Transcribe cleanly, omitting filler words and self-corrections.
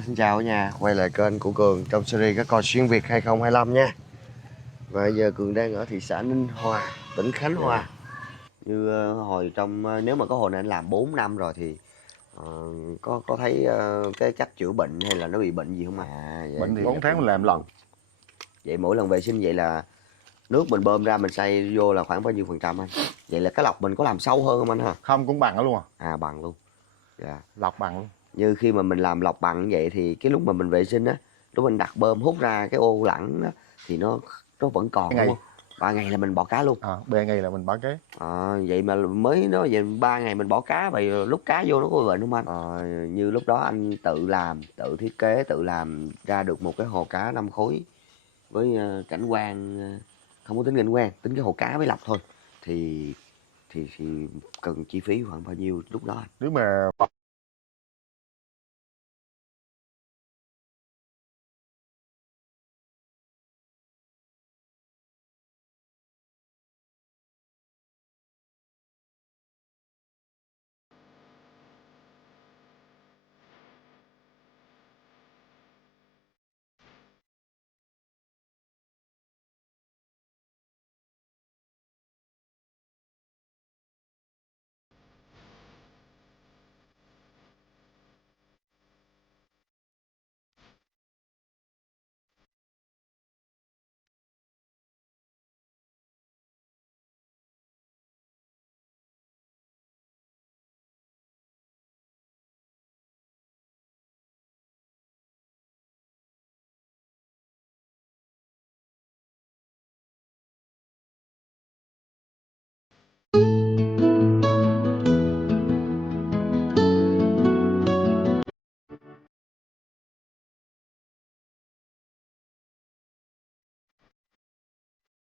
Xin chào cả nhà, quay lại kênh của Cường trong series Cá Kho Xuyên Việt 2025 nha. Và giờ Cường đang ở thị xã Ninh Hòa, tỉnh Khánh Hòa. Như hồi trong nếu mà có hồi này anh làm 4 năm rồi thì có thấy cái cách chữa bệnh hay là nó bị bệnh gì không ạ? Bệnh thì 4 tháng mình làm lần. Vậy mỗi lần vệ sinh vậy là nước mình bơm ra mình xay vô là khoảng bao nhiêu % anh? Vậy là cái lọc mình có làm sâu hơn không anh hả? Không, cũng bằng đó luôn à. À bằng luôn. Dạ. Lọc bằng luôn. Như khi mà mình làm lọc bằng như vậy thì cái lúc mà mình vệ sinh á, lúc mình đặt bơm hút ra cái ô lẳng á, thì nó vẫn còn đúng không? 3 ngày là mình bỏ cá luôn. 3 ngày là mình bỏ cái. Vậy mà mới nói vậy 3 ngày mình bỏ cá, vậy lúc cá vô nó có bệnh không anh? Như lúc đó anh tự làm, tự thiết kế, tự làm ra được một cái hồ cá 5 khối với cảnh quan, không có tính cảnh quan, tính cái hồ cá với lọc thôi thì cần chi phí khoảng bao nhiêu lúc đó anh? Nếu mà